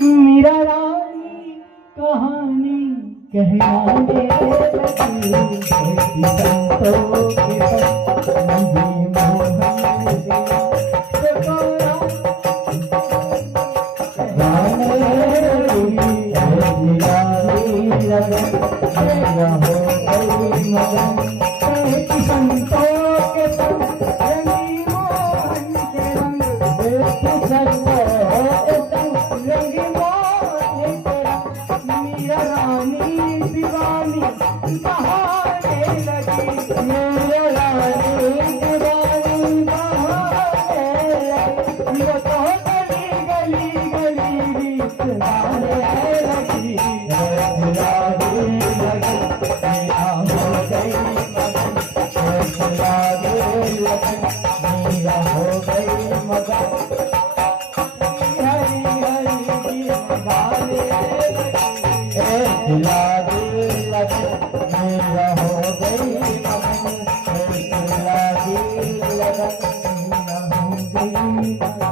मीरा रानी कहानी कहलाने लगी, संतों के संगी मोहन दीवानी बहाने लगी, मेरा रानी दीवानी बहाने लगी, वो तो गली गली गली गीत गाने लगी, लागे लगी मेरा हो गई मगन, लागे लगी मेरा हो गई मगन, हरी हरी गीत गाने लगी, लागे लगी मेरा हो गई मगन, लागे लगी मेरा हो गई मगन।